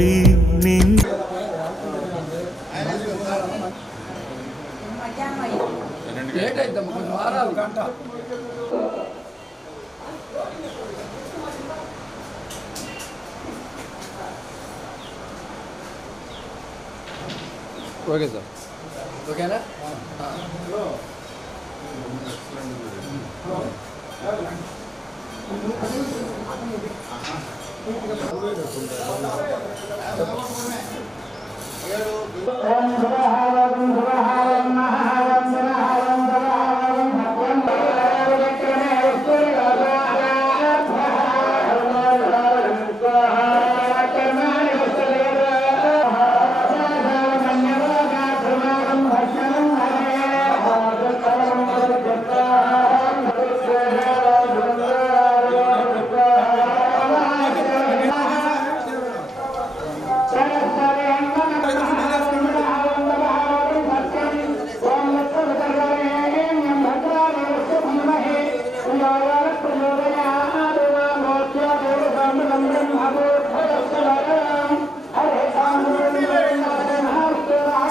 ನಲ್ಲಿ ನಿನ್ okay sir ఓకేనా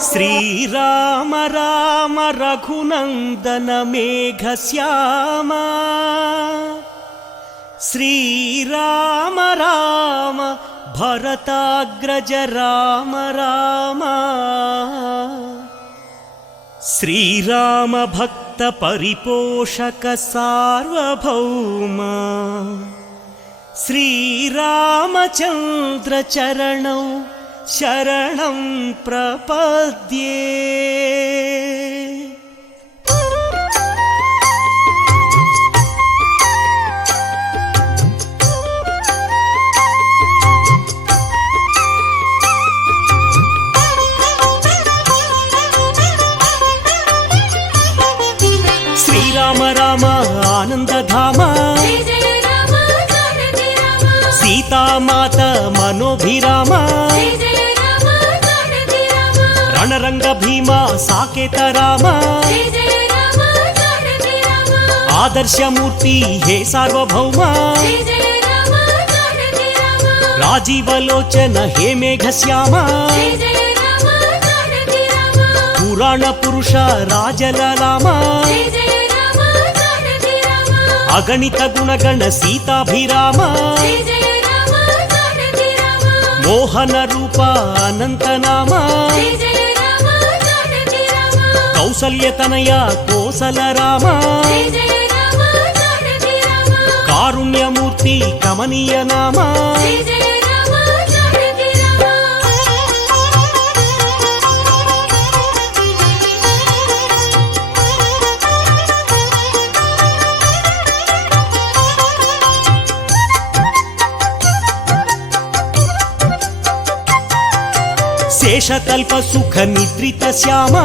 శ్రీరామ రామ రఘునందన మేఘశ్యామ శ్రీరామ రామ భరతాగ్రజ రామ రామ శ్రీరామ భక్త పరిపోషక సార్వభౌమ శ్రీరామచంద్ర చరణౌ శరణం ప్రపద్యే. శ్రీరామ రామ ఆనందధామ సీతామాత మనోభిరామ రణరంగ భీమ సాకేత రామ ఆదర్శమూర్తి హే సార్వభౌమ రాజీవలోచన హే మేఘశ్యామ పురాణ పురుష రాజలలామ అగణిత గుణగణ సీతాభిరామ మోహన రూప అనంతనామ కౌసల్యతనయ కోసల రామ కారుణ్యమూర్తి కమనీయ నామ శేషకల్ప సుఖ నిద్రిత శ్యామ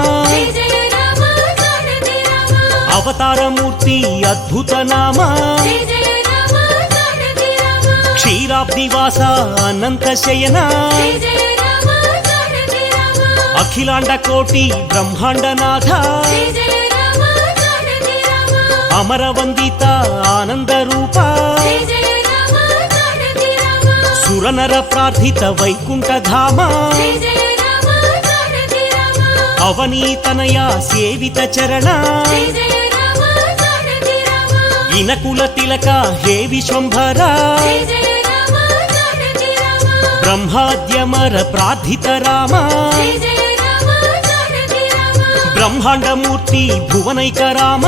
అవతారమూర్తి అద్భుత నామ క్షీరాబ్దివాస అనంత శయన అఖిలాండ కోటి బ్రహ్మాండనాథ అమరవందిత ఆనంద రూప సురనర ప్రార్థిత వైకుంఠధామ అవనీతనయ సేవిత చరణ ఇనకుల తిలక హే విశ్వంభర బ్రహ్మాద్యమర ప్రార్థిత రామ బ్రహ్మాండమూర్తి భువనైక రామ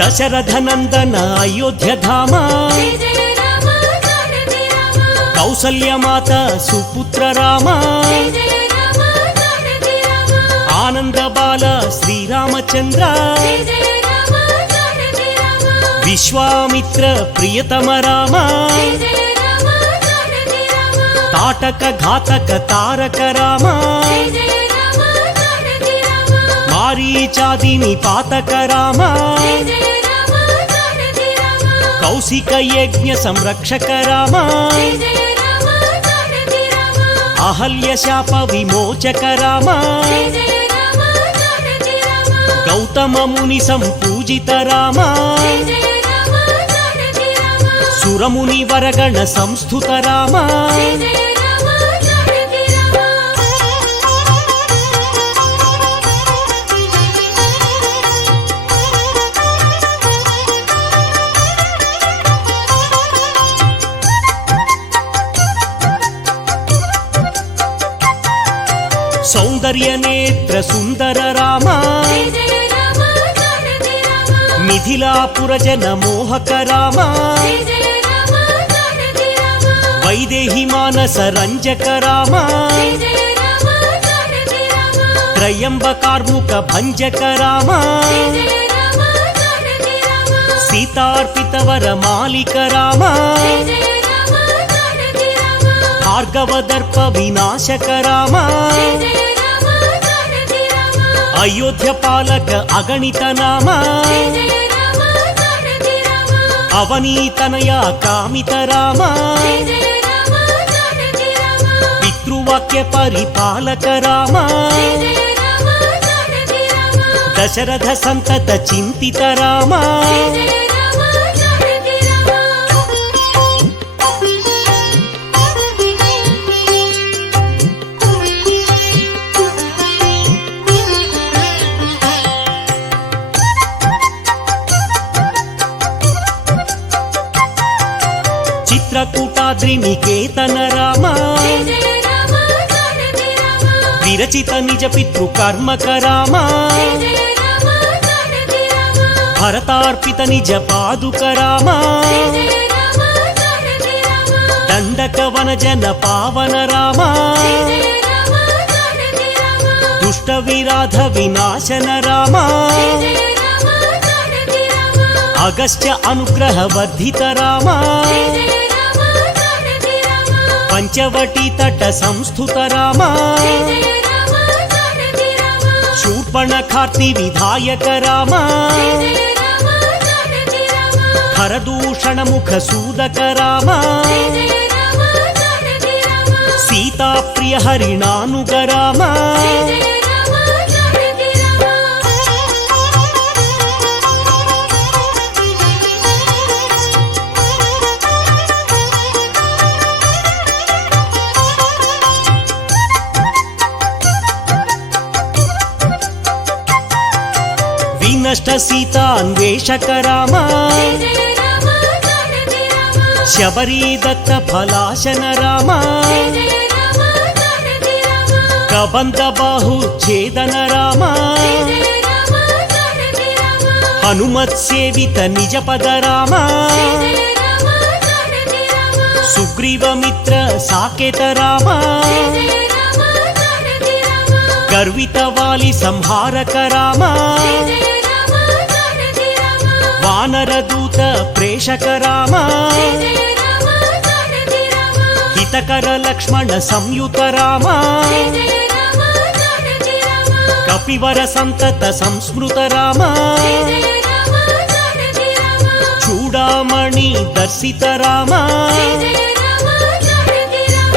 దశరథ నందన అయోధ్య ధామ కౌసల్యమాత సుపుత్ర రామ ఆనంద బాల శ్రీరామచంద్ర విశ్వామిత్ర ప్రియతమ రామ తాటక ఘాతక తారక రామ మారీచాదిని పాతక రామ కౌశిక యజ్ఞ సంరక్షక రామ జయ జయ రామ జానకి రామ అహల్య శాప విమోచక రామ జయ జయ రామ జానకి రామ గౌతమ ముని సంపూజిత రామ జయ జయ రామ జానకి రామ సురముని వరగణ సంస్థుత రామ జయ జయ రామ జానకి రామ సౌందర్య నేత్ర సుందర రామ జయ జయ రామ జానకి రామ మిథిలాపుర జన మోహక రామ జయ జయ రామ జానకి రామ వైదేహి మానస రంజక రామ జయ జయ రామ జానకి రామ త్రయంబకార్ముక భంజక రామ జయ జయ రామ జానకి రామ సీతార్పిత వర మాలిక రామ జయ జయ రామ జానకి రామ భార్గవ దర్ప వినాశక రామ జయ జయ రామ జానకి రామ అయోధ్య పాలక అగణిత నామ జయ జయ రామ జానకి రామ అవనీతనయ కామిత రామ జయ జయ రామ జానకి రామ పితృవాక్య పరిపాలక రామ జయ జయ రామ జానకి రామ దశరథ సంతత చింతిత రామ జయ జయ రామ జానకి రామ చిత్రకూటాద్రి నికేతన రామ జయ జయ రామ జానకి రామ విరచిత నిజ పితృకర్మక రామ జయ జయ రామ జానకి రామ భరతార్పిత నిజ పాదుక రామ జయ జయ రామ జానకి రామ దండక వన జన పావన రామ జయ జయ రామ జానకి రామ దుష్ట విరాధ వినాశన రామ జయ జయ రామ జానకి రామ అగస్త్య అనుగ్రహ వర్ధిత రామ జయ జయ రామ జానకి రామ పంచవటి తట సంస్థుత రామ జయ జయ రామ జానకి రామ శూర్పణఖార్తి విధాయక రామ జయ జయ రామ జానకి రామ హరదూషణ ముఖ సూదక రామ జయ జయ రామ జానకి రామ సీతా ప్రియ హరిణానుగ రామ జయ జయ రామ జానకి రామ వినష్ట సీతాన్వేషక రామ జయ జయ రామ జానకి రామ శబరీ దత్త ఫలాశన రామ జయ జయ రామ జానకి రామ కబంధ బాహు ఛేదన రామ జయ జయ రామ జానకి రామ హనుమత్ సేవిత నిజ పద రామ జయ జయ రామ జానకి రామ సుగ్రీవ మిత్ర సాకేత రామ జయ జయ రామ జానకి రామ గర్విత వాలి సంహారక రామ జయ జయ రామ జానకి రామ వానర దూత ప్రేషక రామ జయ జయ రామ జానకి రామ హితకర లక్ష్మణ సంయుత రామ జయ జయ రామ జానకి రామ కపివర సంతత సంస్మృత రామ జయ జయ రామ జానకి రామ చూడామణి దర్శిత రామ జయ జయ రామ జానకి రామ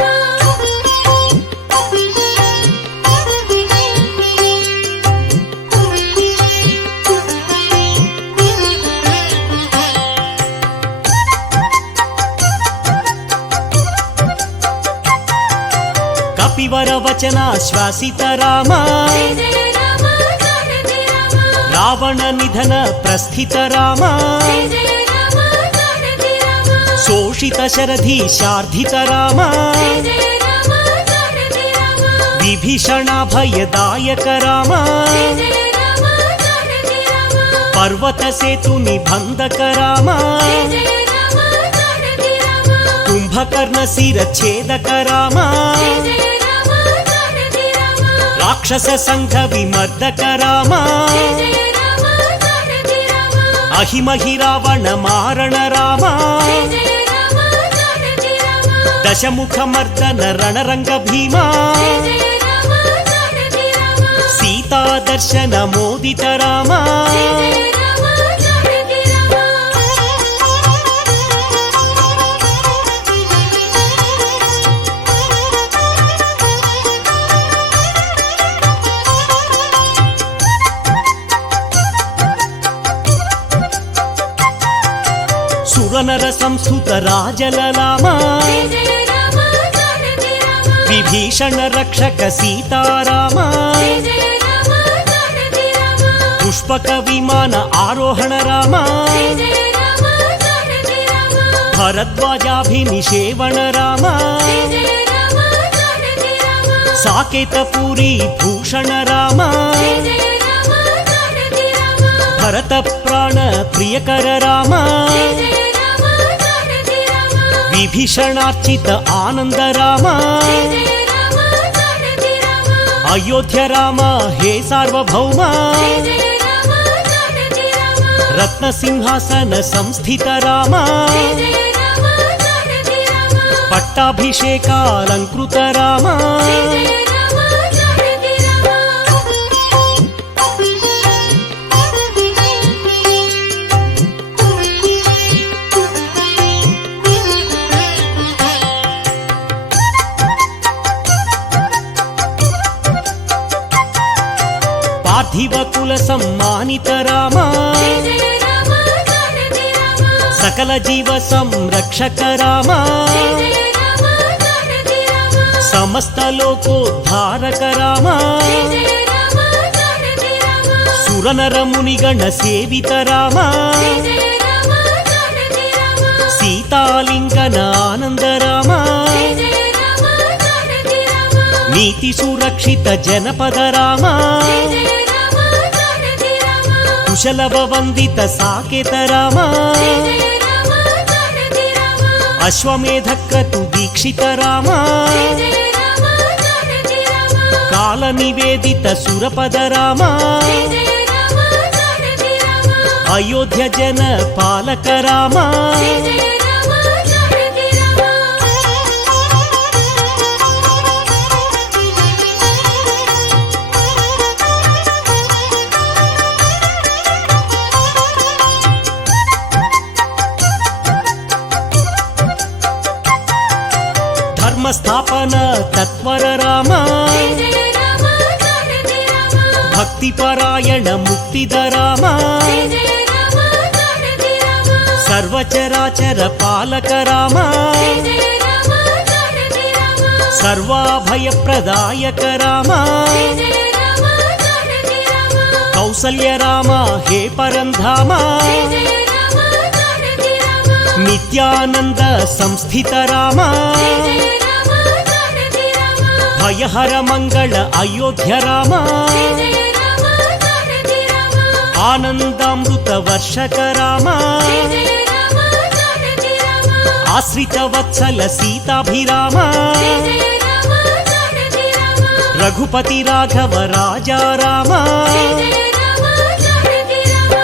కపివర వచన శ్వాసిత రామ జయ జయ రామ జానకి రామ రావణ నిధన ప్రస్థిత రామ జయ జయ రామ జానకి రామ శోషిత శరధి శార్ధిత రామ జయ జయ రామ జానకి రామ విభీషణ భయదాయక రామ జయ జయ రామ జానకి రామ పర్వత సేతు నిబంధక రామ జయ జయ రామ జానకి రామ కుంభకర్ణ శిరఛేదక రామ జయ జయ రామ జానకి రామ రాక్షస సంఘ విమర్దక రామ జయ జయ రామ జానకి రామ అహిమహి రావణ మారణ రామ జయ జయ రామ జానకి రామ దశముఖ మర్దన రణరంగ భీమా జయ జయ రామ జానకి రామ సీతా దర్శన మోదిత రామ జయ జయ రామ జానకి రామ సురనర సంస్థుత రాజలలామ జయ జయ రామ జానకి రామ విభీషణ రక్షక సీతారామ జయ జయ రామ జానకి రామ పుష్పక విమాన ఆరోహణ రామ జయ జయ రామ జానకి రామ భరద్వాజాభినిషేవణ రామ జయ జయ రామ జానకి రామ సాకేత పూరి భూషణ రామ జయ జయ రామ జానకి రామ భరత ప్రాణ ప్రియకర రామ జయ జయ రామ జానకి రామ విభీషణార్చిత ఆనంద రామ జయ జయ రామ జానకి రామ అయోధ్య రామ హే సార్వభౌమ జయ జయ రామ జానకి రామ రత్న సింహాసన సంస్థిత రామ జయ జయ రామ జానకి రామ పట్టాభిషేకాలంకృత రామ జయ జయ రామ జానకి రామ పార్థివ కుల సమ్మానిత రామ జయ జయ రామ జానకి రామ సకల జీవ సంరక్షక రామ జయ జయ రామ జానకి రామ సమస్త లోకోద్ధారక రామ జయ జయ రామ జానకి రామ సురనర మునిగణ సేవిత రామ జయ జయ రామ జానకి రామ సీతాలింగన ఆనంద రామ జయ జయ రామ జానకి రామ నీతి సురక్షిత జనపద రామ జయ జయ రామ జానకి రామ కుశలవ వందిత సాకేత రామ జయ జయ రామ జానకి రామ అశ్వమేధ క్రతు దీక్షిత రామ జయ జయ రామ జానకి రామ కాల నివేదిత సురపద రామ జయ జయ రామ జానకి రామ అయోధ్య జన పాలక రామ జయ జయ రామ జానకి రామ ధర్మస్థాపన తత్వర రామ జయ జయ రామ జానకి రామ భక్తిపరాయణ ముక్తిద రామ జయ జయ రామ జానకి రామ సర్వచరాచర పాలక రామ జయ జయ రామ జానకి రామ సర్వాభయప్రదాయక రామ జయ జయ రామ జానకి రామ కౌసల్య రామ హే పరంధామ జయ జయ రామ జానకి రామ నిత్యానంద సంస్థిత రామ జయ జయ రామ జానకి రామ భయహర మంగళ అయోధ్య రామ జయ జయ రామ జానకి రామ ఆనందామృత వర్షక రామ జయ జయ రామ జానకి రామ ఆశ్రిత వత్సల సీతాభిరామ జయ జయ రామ జానకి రామ రఘుపతి రాఘవ రాజా రామ జయ జయ రామ జానకి రామ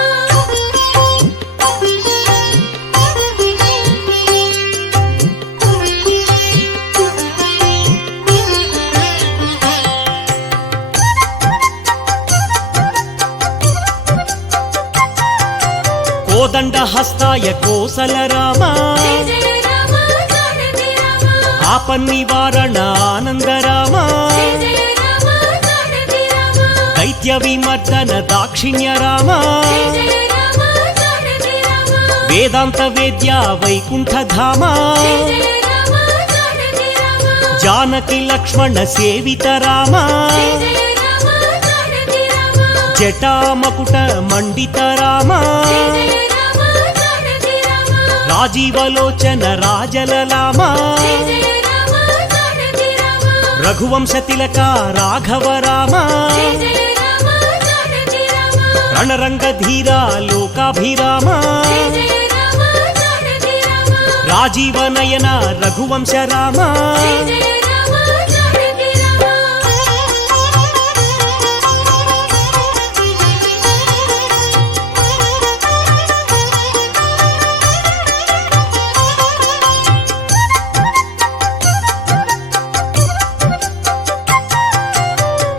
కోదండ హస్తాయ కోసల రామ జయ జయ రామ జానకి రామ ఆపన్నివారణ ఆనంద రామ జయ జయ రామ జానకి రామ దైత్య విమర్దన దాక్షిణ్య రామ జయ జయ రామ జానకి రామ వేదాంత వేద్య వైకుంఠ ధామ జయ జయ రామ జానకి రామ జానకి లక్ష్మణ సేవిత రామ జయ జయ రామ జానకి రామ జటామకుట మండిత రామ జయ జయ రామ జానకి రామ రాజీవలోచన రాజలలామ జయ జయ రామ జానకి రామ రఘువంశ తిలక రాఘవ రామ జయ జయ రామ జానకి రామ రణరంగ ధీర లోకాభిరామ జయ జయ రామ జానకి రామ రాజీవ నయన రఘువంశ రామ జయ జయ రామ జానకి రామ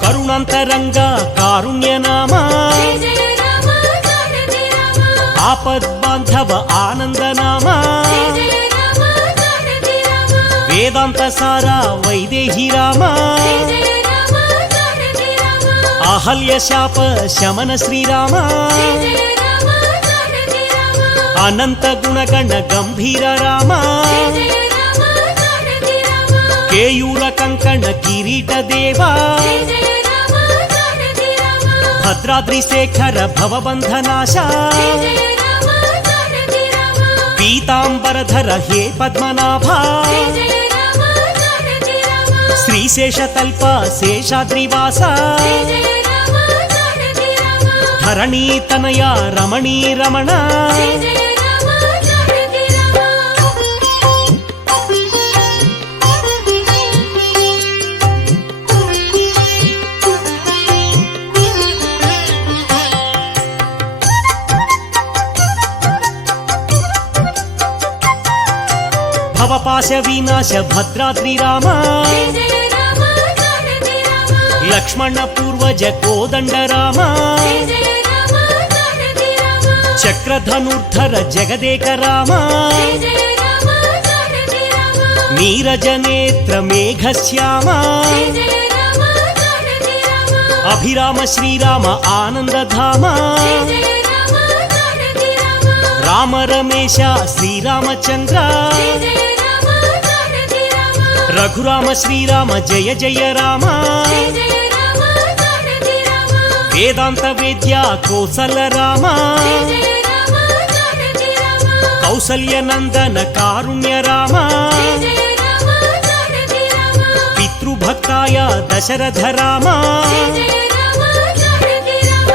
కరుణాంతరంగ కారుణ్యనామ జయ జయ రామ జానకి రామ ఆపద్బాంధవ ఆనందనామ జయ జయ రామ జానకి రామ వేదాంత సార వైదేహి రామ జయ జయ రామ జానకి రామ అహల్య శాప శమన శ్రీరామ జయ జయ రామ జానకి రామ ಅನಂತ ಗುಣಗಣ ಗಂಭೀರ ರಾಮ ಜಯ ಜಯ ರಾಮ ಜಾನಕಿ ರಾಮ ಕೇಯೂರ ಕಂಕಣ ಕಿರೀಟ ದೇವ ಜಯ ಜಯ ರಾಮ ಜಾನಕಿ ರಾಮ ಭದ್ರಾದ್ರಿ ಶೇಖರ ಭವಬಂಧನಾಶ ಜಯ ಜಯ ರಾಮ ಜಾನಕಿ ರಾಮ ಪೀತಾಂಬರಧರ ಹೇ ಪದ್ಮನಾಭ ಜಯ ಜಯ ರಾಮ ಜಾನಕಿ ರಾಮ ಶ್ರೀಶೇಷತಲ್ಪ ಶೇಷಾದ್ರಿವಾಸ ಜಯ ಜಯ ರಾಮ ಜಾನಕಿ ರಾಮ ಧರಣೀತನಯ ರಮಣೀ ರಮಣ ಜಯ ಜಯ ರಾಮ ಜಾನಕಿ ರಾಮ ಭವಪಾಶ ವಿನಾಶ ಭದ್ರಾದ್ರಿ ರಾಮ ಜಯ ಜಯ ರಾಮ ಜಾನಕಿ ರಾಮ ಲಕ್ಷ್ಮಣ ಪೂರ್ವಜ ಕೋದಂಡ ರಾಮ ಜಯ ಜಯ ರಾಮ ಜಾನಕಿ ರಾಮ ಚಕ್ರಧನುರ್ಧರ ಜಗದೇಕ ರಾಮ ಜಯ ಜಯ ರಾಮ ಜಾನಕಿ ರಾಮ ನೀರಜನೇತ್ರ ಮೇಘಶ್ಯಾಮ ಜಯ ಜಯ ರಾಮ ಜಾನಕಿ ರಾಮ ಅಭಿರಾಮ ಶ್ರೀರಾಮ ಆನಂದಧಾಮ ಜಯ ಜಯ ರಾಮ ಜಾನಕಿ ರಾಮ ರಾಮ ರಮೇಶ ಶ್ರೀರಾಮಚಂದ್ರ ಜಯ ಜಯ ರಾಮ ಜಾನಕಿ ರಾಮ ರಘುರಾಮ ಶ್ರೀರಾಮ ಜಯ ಜಯ ರಾಮ ಜಯ ಜಯ ರಾಮ ಜಾನಕಿ ರಾಮ ವೇದಾಂತ ವೇದ್ಯ ಕೋಸಲ ರಾಮ ಜಯ ಜಯ ರಾಮ ಜಾನಕಿ ರಾಮ ಕೌಸಲ್ಯ ನಂದನ ಕಾರುಣ್ಯ ರಾಮ ಜಯ ಜಯ ರಾಮ ಜಾನಕಿ ರಾಮ ಪಿತೃಭಕ್ತಾಯ ದಶರಥ ರಾಮ ಜಯ ಜಯ ರಾಮ ಜಾನಕಿ ರಾಮ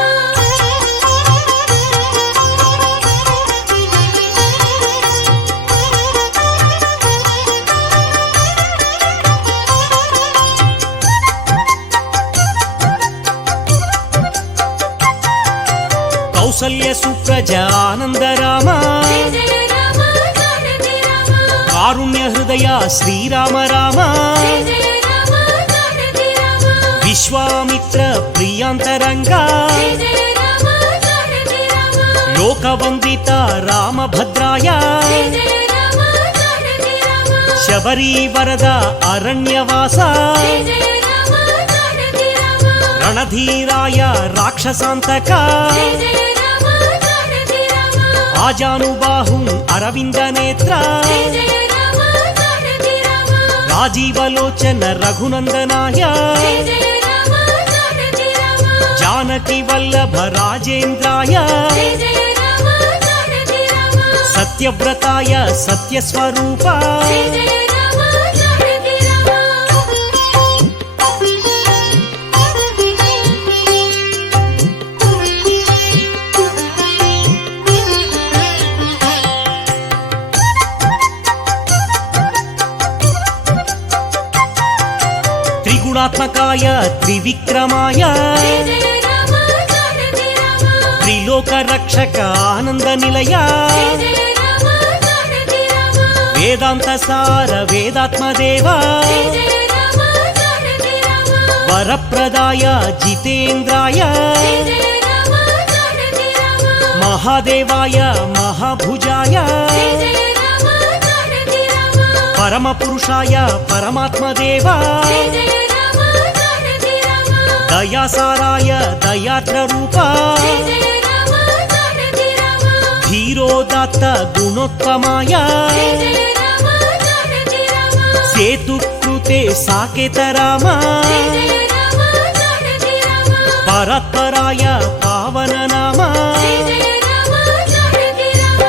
ಕೌಸಲ್ಯ ಸುಪ್ರಜ ಆನಂದ ರಾಮ ಜಯ ಜಯ ರಾಮ ಜಾನಕಿ ರಾಮ ಕಾರುಣ್ಯ ಹೃದಯ ಶ್ರೀರಾಮ ರಾಮ ಜಯ ಜಯ ರಾಮ ಜಾನಕಿ ರಾಮ ವಿಶ್ವಾಮಿತ್ರ ಪ್ರಿಯಾಂತರಂಗ ಜಯ ಜಯ ರಾಮ ಜಾನಕಿ ರಾಮ ಲೋಕವಂದಿತ ರಾಮಭದ್ರಾಯ ಜಯ ಜಯ ರಾಮ ಜಾನಕಿ ರಾಮ ಶಬರೀವರದ ಅರಣ್ಯವಾಸ ಜಯ ಜಯ ರಾಮ ಜಾನಕಿ ರಾಮ ರಣಧೀರಾಯ ರಾಕ್ಷಸಾಂತಕ ಜಯ ಜಯ ರಾಮ ಜಾನಕಿ ರಾಮ ಆಜಾನುಬಾಹು ಅರವಿಂದ ನೇತ್ರ ಜಯ ಜಯ ರಾಮ ಜಾನಕಿ ರಾಮ ರಾಜೀವಲೋಚನ ರಘುನಂದನಾಯ ಜಯ ಜಯ ರಾಮ ಜಾನಕಿ ರಾಮ ಜಾನಕಿ ವಲ್ಲಭ ರಾಜೇಂದ್ರಾಯ ಜಯ ಜಯ ರಾಮ ಜಾನಕಿ ರಾಮ ಸತ್ಯವ್ರತಾಯ ಸತ್ಯಸ್ವರೂಪ ಜಯ ಜಯ ರಾಮ ಜಾನಕಿ ರಾಮ ತ್ರಿಗುಣಾತ್ಮಕಾಯ ತ್ರಿವಿಕ್ರಮಾಯ ಜಯ ಜಯ ರಾಮ ಜಾನಕಿ ರಾಮ ತ್ರಿಲೋಕ ರಕ್ಷಕ ಆನಂದ ನಿಲಯ ಜಯ ಜಯ ರಾಮ ಜಾನಕಿ ರಾಮ ವೇದಾಂತ ಸಾರ ವೇದಾತ್ಮ ದೇವ ಜಯ ಜಯ ರಾಮ ಜಾನಕಿ ರಾಮ ವರಪ್ರದಾಯ ಜಿತೇಂದ್ರಾಯ ಜಯ ಜಯ ರಾಮ ಜಾನಕಿ ರಾಮ ಮಹಾದೇವಾಯ ಮಹಾಭುಜಾಯ ಜಯ ಜಯ ರಾಮ ಜಾನಕಿ ರಾಮ ಪರಮಪುರುಷಾಯ ಪರಮಾತ್ಮ ದೇವ ಜಯ ಜಯ ರಾಮ ಜಾನಕಿ ರಾಮ ದಯಾಸಾರಾಯ ದಯಾರ್ದ್ರ ರೂಪ ಜಯ ಜಯ ರಾಮ ಜಾನಕಿ ರಾಮ ಧೀರೋದಾತ್ತ ಗುಣೋತ್ತಮಾಯ ಜಯ ಜಯ ರಾಮ ಜಾನಕಿ ರಾಮ ಸೇತುಕೃತೆ ಸಾಕೇತ ರಾಮ ಜಯ ಜಯ ರಾಮ ಜಾನಕಿ ರಾಮ ಪರತ್ಪರಾಯ ಪಾವನ ನಾಮ ಜಯ ಜಯ ರಾಮ ಜಾನಕಿ ರಾಮ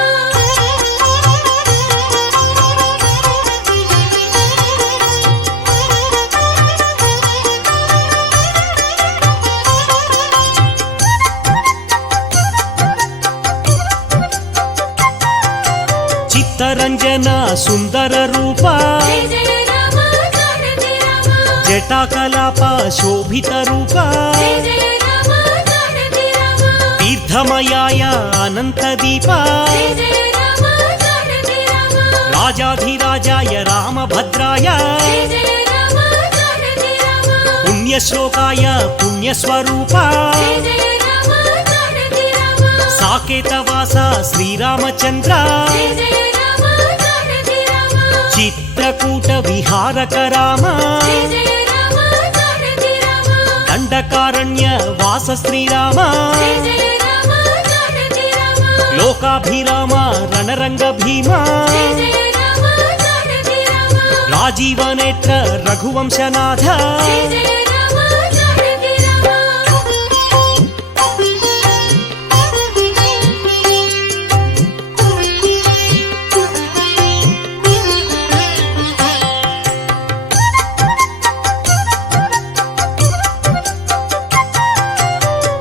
ಚಿತ್ತರಂಜನ ಸುಂದರ ರೂಪ ಜಯ ಜಯ ರಾಮ ಜಾನಕಿ ರಾಮ ಜಟಾಕಲಾಪ ಶೋಭಿತ ರೂಪ ಜಯ ಜಯ ರಾಮ ಜಾನಕಿ ರಾಮ ತೀರ್ಥಮಯಾಯ ಅನಂತ ದೀಪ ಜಯ ಜಯ ರಾಮ ಜಾನಕಿ ರಾಮ ರಾಜಾಧಿರಾಜಾಯ ರಾಮಭದ್ರಾಯ ಜಯ ಜಯ ರಾಮ ಜಾನಕಿ ರಾಮ ಪುಣ್ಯಶ್ಲೋಕಾಯ ಪುಣ್ಯಸ್ವರೂಪ ಜಯ ಜಯ ರಾಮ ಜಾನಕಿ ರಾಮ ಸಾಕೇತವಾಸ ಶ್ರೀರಾಮಚಂದ್ರ ಜಯ ಜಯ ರಾಮ ಜಾನಕಿ ರಾಮ ಚಿತ್ರಕೂಟ ವಿಹಾರಕ ರಾಮ ಜಯ ಜಯ ರಾಮ ಜಾನಕಿ ರಾಮ ದಂಡಕಾರಣ್ಯ ವಾಸ ಶ್ರೀರಾಮ ಜಯ ಜಯ ರಾಮ ಜಾನಕಿ ರಾಮ లోకాభిరామ రణరంగ భీమా జయ జయ రామ జానకి రామ రాజీవనేత్ర రఘువంశనాథ జయ జయ రామ జానకి రామ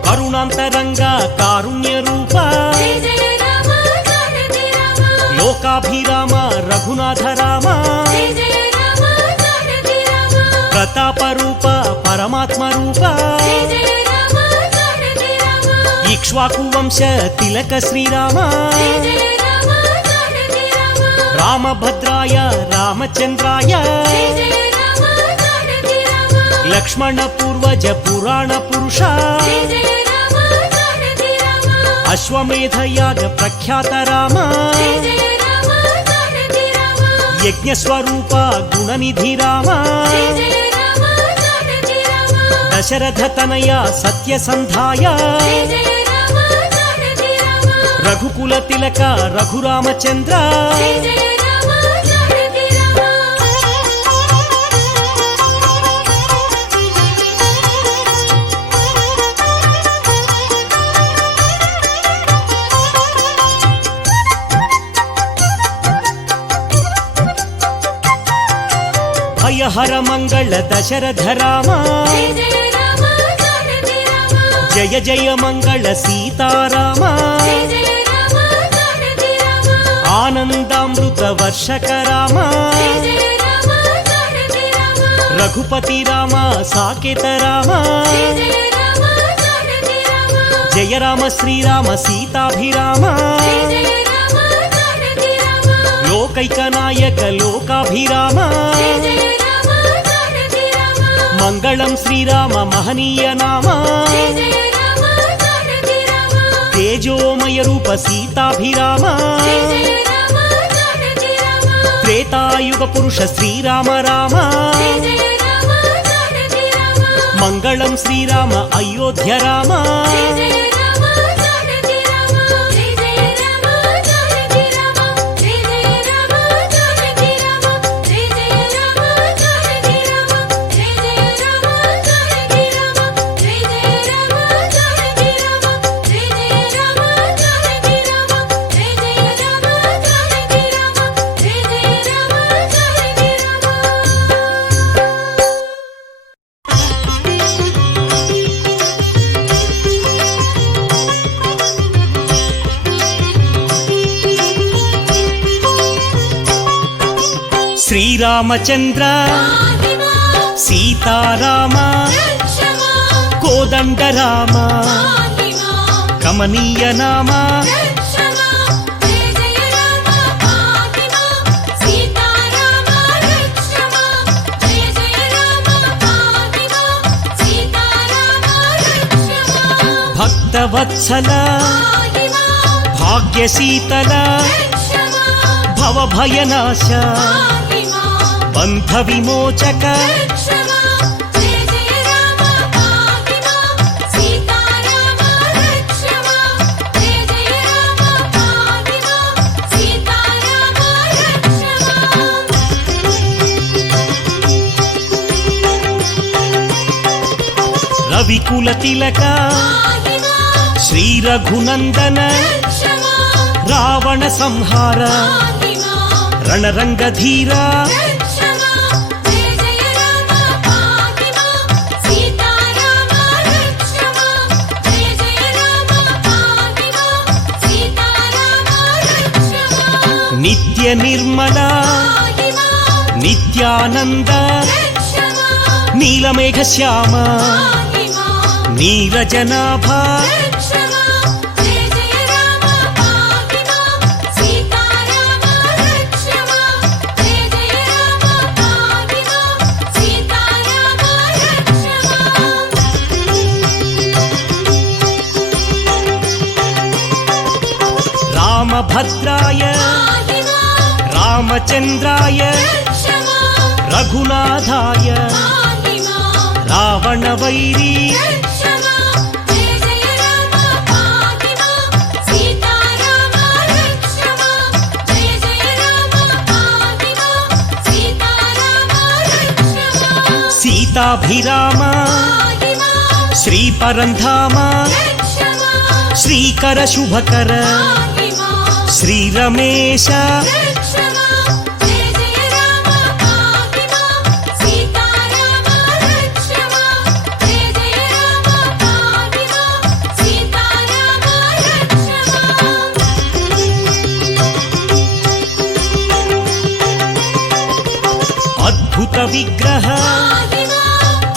కరుణాంతరంగ కారుణ్య రూప జయ జయ రామ జానకి రామ లోకాభిరామ రఘునాథ రామ జయ జయ రామ జానకి రామ ప్రతాప రూప పరమాత్మ రూప జయ జయ రామ జానకి రామ ఇక్ష్వాకు వంశ తిలక శ్రీరామ జయ జయ రామ జానకి రామ రామభద్రాయ రామచంద్రాయ జయ జయ రామ జానకి రామ లక్ష్మణ పూర్వజ పురాణ పురుష జయ జయ రామ జానకి రామ అశ్వమేధ యాగ ప్రఖ్యాత రామ జయ జయ రామ జానకి రామ యజ్ఞ స్వరూప గుణనిధి రామ జయ జయ రామ జానకి రామ దశరథ తనయ సత్యసంధాయ జయ జయ రామ జానకి రామ రఘుకుల తిలక రఘురామచంద్ర జయ జయ రామ జానకి రామ భయహర మంగళ దశరథ రామ జయ జయ రామ జానకి రామ జయ జయ మంగళ సీతారామ జయ జయ రామ జానకి రామ ఆనందామృత వర్షక రామ జయ జయ రామ జానకి రామ రఘుపతి రామ సాకేత రామ జయ జయ రామ జానకి రామ జయ రామ శ్రీరామ సీతాభిరామ జయ జయ రామ జానకి రామ లోకైక నాయక లోకాభిరామ జయ జయ రామ జానకి రామ మంగళం శ్రీరామ మహనీయ నామ జయ జయ రామ జానకి రామ తేజోమయ రూప సీతాభిరామ జయ జయ రామ జానకి రామ త్రేతాయుగ పురుష శ్రీరామ రామ జయ జయ రామ జానకి రామ మంగళం శ్రీరామ అయోధ్య రామ జయ జయ రామ జానకి రామ జయ జయ రామ జానకి రామ జయ జయ రామ జానకి రామ జయ జయ రామ జానకి రామ జయ జయ రామ జానకి రామ జయ జయ రామ జానకి రామ జయ జయ రామ జానకి రామ జయ జయ రామ జానకి రామ జయ జయ రామ జానకి శ్రీరామచంద్ర రామ సీతారామ రక్షమా కోదండ రామ పాహిమా కమనీయ నామ రక్షమా జయ జయ రామ పాహిమా సీతారామ రక్షమా జయ జయ రామ పాహిమా సీతారామ రక్షమా భక్తవత్సల పాహిమా భాగ్యశీతల రక్షమా భవభయనాశ పాహిమా బంధ విమోచక రక్షమా జయ జయ రామ పాహిమా సీతారామ రక్షమా జయ జయ రామ పాహిమా సీతారామ రక్షమా రవికుల తిలక పాహిమా శ్రీ రఘునందన రక్షమా రావణ సంహార పాహిమా రణరంగధీర రక్షమా జయ జయ రామ పాహిమా సీతారామ రక్షమా జయ జయ రామ పాహిమా సీతారామ రక్షమా నిత్య నిర్మల పాహిమా నిత్యానంద రక్షమా నీలమేఘ శ్యామ పాహిమా నీరజనాభ రక్షమా జయ జయ రామ పాహిమా సీతారామ రక్షమా జయ జయ రామ పాహిమా సీతారామ రక్షమా రామభద్రాయ పాహిమా రామచంద్రాయ రక్షమా రఘునాథాయ పాహిమా రావణ వైరీ రక్షమా జయ జయ రామ పాహిమా సీతారామ సీతాభిరామ పాహిమా శ్రీపరంధామ రక్షమా శ్రీకర శుభకర పాహిమా శ్రీరమేశ రక్షమా జయ జయ రామ పాహిమా సీతారామ రక్షమా జయ జయ రామ పాహిమా సీతారామ రక్షమా అద్భుత విగ్రహ పాహిమా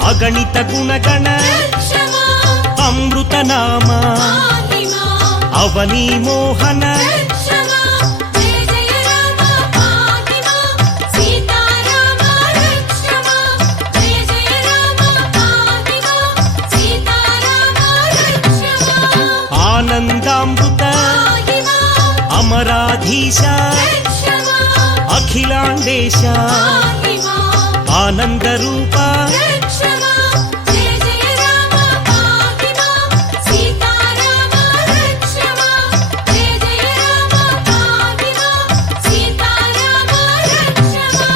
అగణిత గుణగణ రక్షమా అమృత నామ పాహిమా అవనీ మోహన రక్షమా జయ జయ రామ పాహిమా సీతారామ రక్షమా జయ జయ రామ పాహిమా సీతారామ రక్షమా ఆనందామృత పాహిమా అమరాధీశ రక్షమా అఖిలాండేశ పాహిమా ఆనంద రూప రక్షమా జయ జయ రామ పాహిమా సీతారామ రక్షమా జయ జయ రామ పాహిమా సీతారామ రక్షమా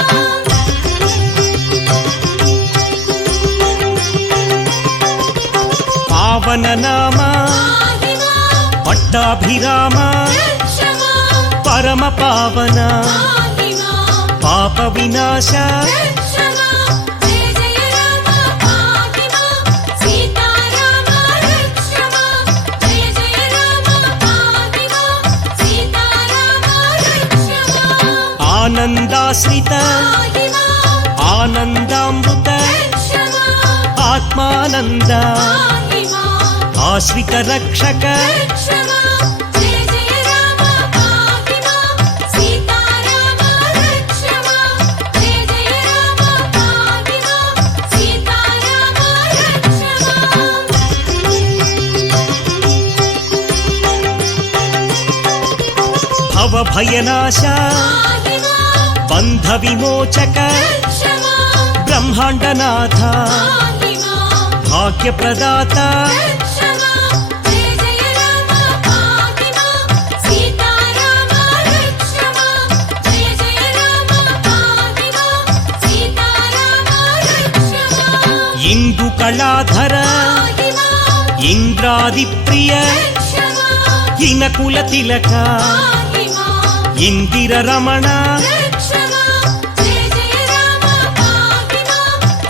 పావన నామ పాహిమా పట్టాభిరామ రక్షమా పరమ పావన పాహిమా పాప వినాశ రక్షమా జయ జయ రామ పాహిమా సీతారామ రక్షమా జయ జయ రామ పాహిమా సీతారామ రక్షమా ఆనందాశ్రిత పాహిమా ఆనందామృత రక్షమా ఆత్మానంద పాహిమా ఆశ్రిత రక్షక రక్షమా జయ జయ రామ పాహిమా సీతారామ రక్షమా జయ జయ రామ పాహిమా సీతారామ రక్షమా భవభయనాశ పాహిమా బంధ విమోచక రక్షమా బ్రహ్మాండనాథ పాహిమా భాగ్యప్రదాత రక్షమా జయ జయ రామ పాహిమా సీతారామ రక్షమా జయ జయ రామ పాహిమా సీతారామ రక్షమా ఇందు కళాధర పాహిమా ఇంద్రాది ప్రియ రక్షమా ఇనకుల తిలక పాహిమా ఇందిర రమణ రక్షమా జయ జయ రామ పాహిమా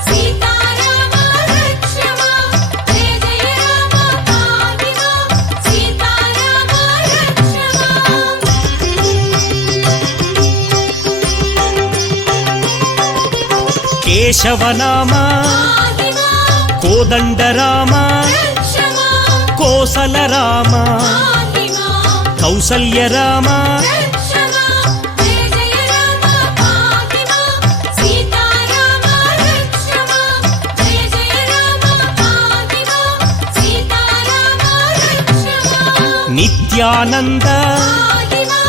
సీతారామ రక్షమా జయ జయ రామ పాహిమా సీతారామ రక్షమా కేశవనామ పాహిమా కోదండరామ రక్షమా కోసల రామ పాహిమా కౌసల్య రామ రక్షమా జయ జయ రామ పాహిమా సీతారామ రక్షమా జయ జయ రామ పాహిమా సీతారామ రక్షమా నిత్యానంద పాహిమా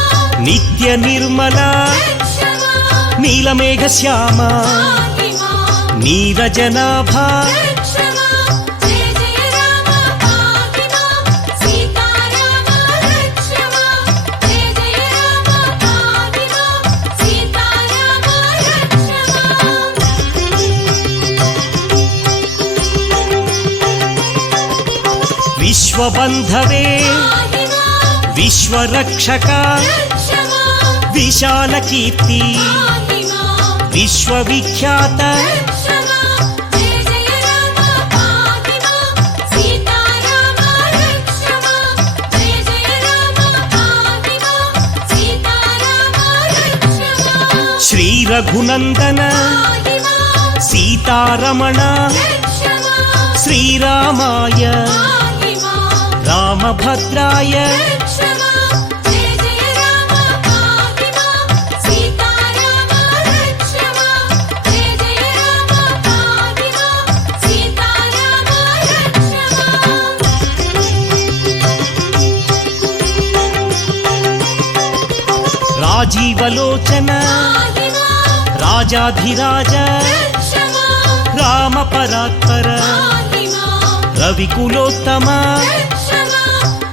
నిత్య నిర్మల రక్షమా నీలమేఘ శ్యామ పాహిమా నీరజనాభ రక్షమా జయ జయ రామ పాహిమా సీతారామ రక్షమా జయ జయ రామ పాహిమా సీతారామ రక్షమా విశ్వబంధవే పాహిమా విశ్వరక్షక రక్షమా విశాల కీర్తి పాహిమా విశ్వవిఖ్యాత రక్షమా జయ జయ రామ పాహిమా సీతారామ రక్షమా జయ జయ రామ పాహిమా సీతారామ రక్షమా శ్రీ రఘునందన పాహిమా సీతారమణ రక్షమా శ్రీరామాయ పాహిమా రామభద్రాయ రక్షమా జయ జయ రామ పాహిమా సీతారామ రక్షమా జయ జయ రామ పాహిమా సీతారామ రక్షమా రాజీవలోచన పాహిమా రాజాధిరాజ రక్షమా రామ పరాత్పర పాహిమా రవికులోత్తమ రక్షమా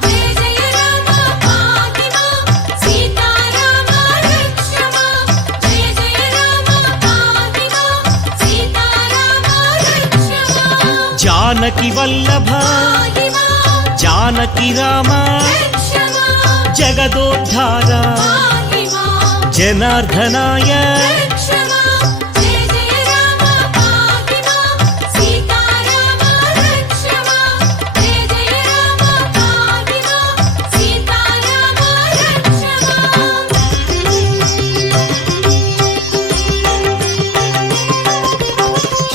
జయ జయ రామ పాహిమా సీతారామ రక్షమా జయ జయ రామ పాహిమా సీతారామ జానకి వల్లభ పాహి మాం జానకి రామ రక్ష మాం జగదోద్ధార పాహి మాం జనార్దనాయ రక్ష మాం జయ జయ రామ పాహి మాం సీతారామ రక్ష మాం జయ జయ రామ పాహి మాం సీతారామ రక్ష మాం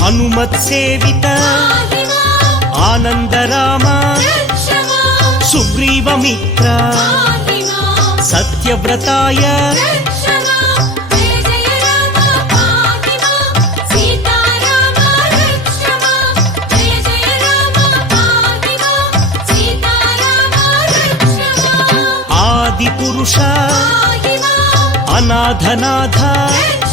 హనుమత్ సేవిత పాహి మాం ఆనందరామ రక్ష మాం సుగ్రీవమిత్ర పాహి మాం సత్యవ్రతాయ రక్ష మాం జయ జయ రామ పాహి మాం సీతారామ రక్ష మాం జయ జయ రామ పాహి మాం సీతారామ రక్ష మాం ఆది పురుష పాహి మాం అనాథనాథ రక్ష